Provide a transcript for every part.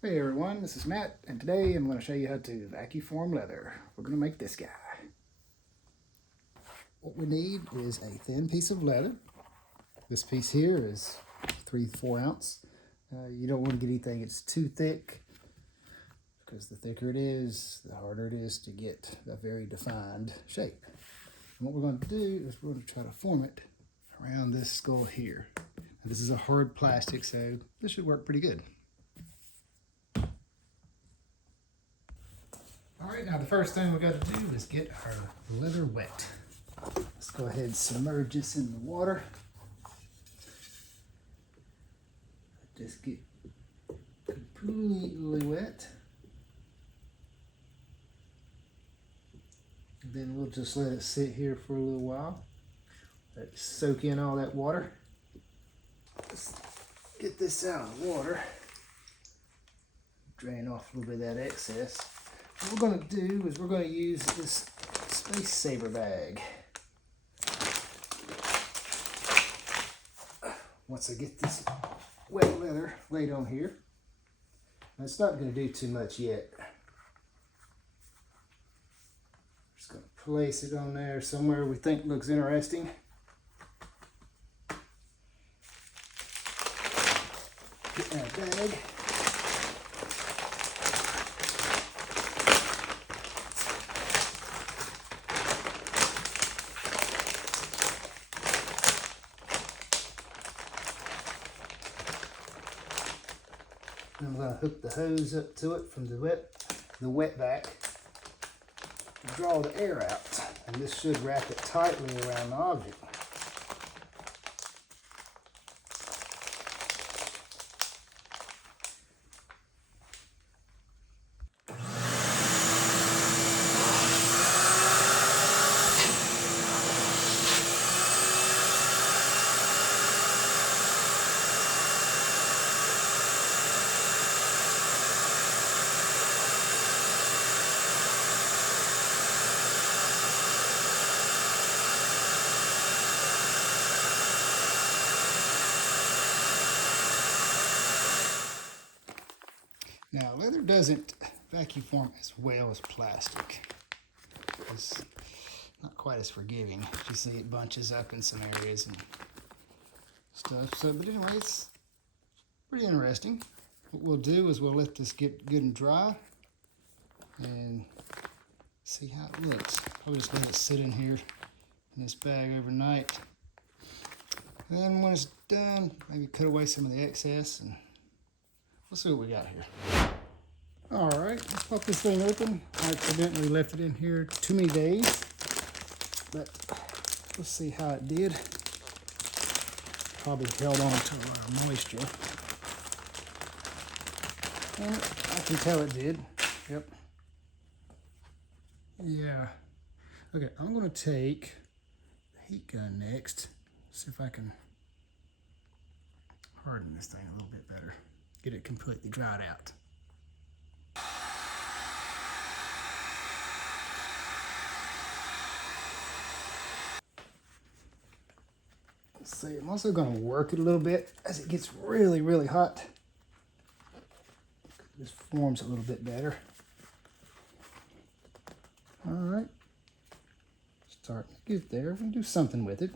Hey everyone, this is Matt, and today I'm going to show you how to Vacuform leather. We're going to make this guy. What we need is a thin piece of leather. This piece here is 3/4 ounce. You don't want to get anything that's too thick, because the thicker it is, the harder it is to get a very defined shape. And what we're going to do is we're going to try to form it around this skull here. Now, this is a hard plastic, so this should work pretty good. Alright, now the first thing we got to do is get our leather wet. Let's go ahead and submerge this in the water. Just get completely wet. And then we'll just let it sit here for a little while. Let it soak in all that water. Let's get this out of the water. Drain off a little bit of that excess. What we're going to do is we're going to use this Space Saver bag. Once I get this wet leather laid on here, now it's not going to do too much yet. Just going to place it on there somewhere we think looks interesting. Get that bag. I'm going to hook the hose up to it from the wet back and draw the air out. And this should wrap it tightly around the object. Now, leather doesn't vacuform as well as plastic. It's not quite as forgiving. You see it bunches up in some areas and stuff. So, but anyway, it's pretty interesting. What we'll do is we'll let this get good and dry and see how it looks. Probably just let it sit in here in this bag overnight. And then when it's done, maybe cut away some of the excess and we'll see what we got here. All right, let's pop this thing open. I accidentally left it in here too many days, but let's see how it did. Probably held on to a lot of moisture. And I can tell it did. Yep. Yeah. Okay, I'm gonna take the heat gun next. See if I can harden this thing a little bit better. Get it completely dried out. Let's see, I'm also going to work it a little bit as it gets really, really hot. This forms a little bit better. All right. Starting to get there. We're going to do something with it.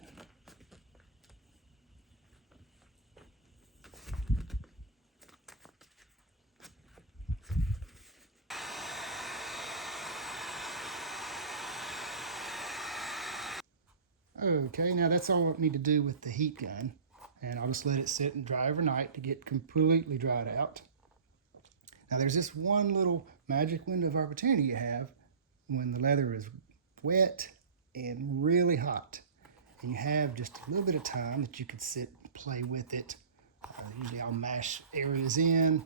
Okay, now that's all I need to do with the heat gun. And I'll just let it sit and dry overnight to get completely dried out. Now there's this one little magic window of opportunity you have when the leather is wet and really hot. And you have just a little bit of time that you could sit and play with it. Usually I'll mash areas in.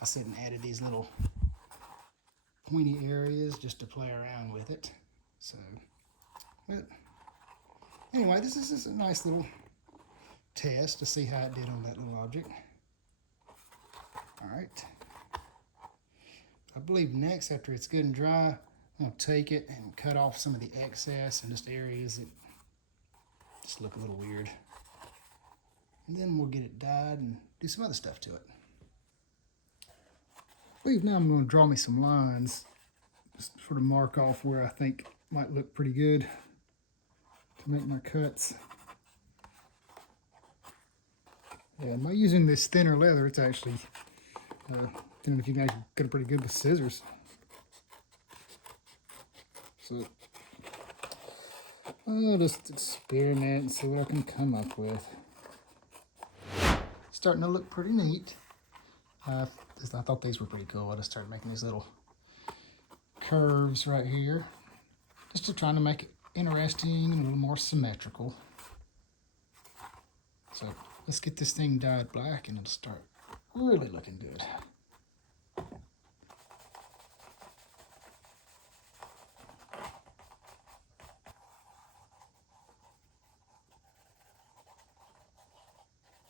I sit and added these little pointy areas just to play around with it. So, but anyway, this is just a nice little test to see how it did on that little object. All right. I believe next, after it's good and dry, I'm going to take it and cut off some of the excess and just areas that just look a little weird. And then we'll get it dyed and do some other stuff to it. believe now I'm going to draw me some lines, just sort of mark off where I think might look pretty good to make my cuts. And by using this thinner leather, it's actually, I don't know if you can actually cut it pretty good with scissors. So I'll just experiment and see what I can come up with. Starting to look pretty neat. I thought these were pretty cool. I just started making these little curves right here, just to try to make it interesting and a little more symmetrical. So let's get this thing dyed black and it'll start really looking good.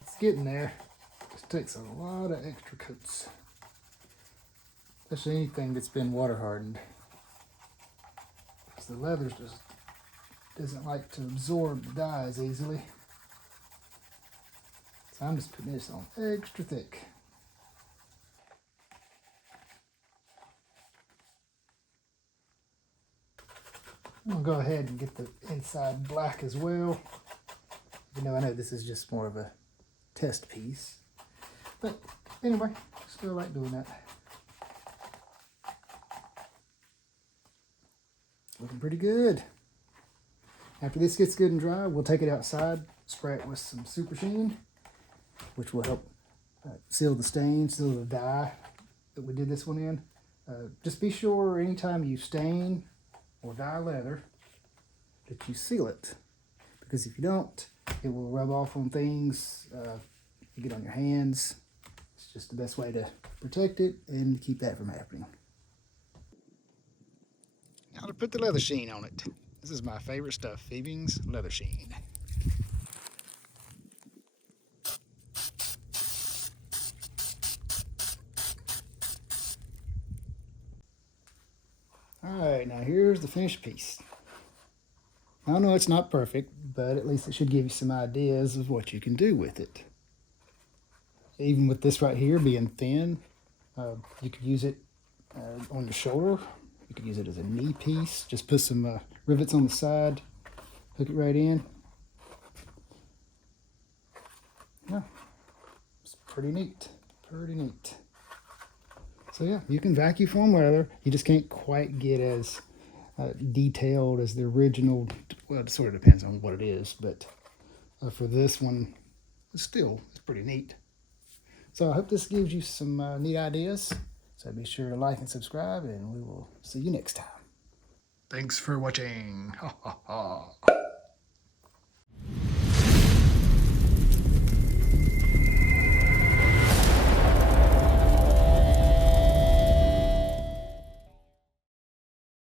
It's getting there. Just takes a lot of extra coats, especially anything that's been water hardened, because the leather just doesn't like to absorb the dyes easily. So I'm just putting this on extra thick. I'm gonna go ahead and get the inside black as well. You know, I know this is just more of a test piece, but anyway, still like doing that. Looking pretty good. After this gets good and dry, we'll take it outside, spray it with some Super Sheen, which will help seal the stain, seal the dye that we did this one in. Just be sure anytime you stain or dye leather that you seal it, because if you don't, it will rub off on things, you get on your hands. It's just the best way to protect it and keep that from happening. Now to put the leather sheen on it. This is my favorite stuff, Phoebing's Leather Sheen. Alright, now here's the finished piece. I know it's not perfect, but at least it should give you some ideas of what you can do with it. Even with this right here being thin, you could use it on your shoulder. You could use it as a knee piece. Just put some rivets on the side, hook it right in. Yeah, it's pretty neat, pretty neat. So yeah, you can Vacuform leather. You just can't quite get as detailed as the original. Well, it sort of depends on what it is, but for this one, it's pretty neat. So I hope this gives you some neat ideas. So be sure to like and subscribe, and we will see you next time. Thanks for watching. Ha ha ha.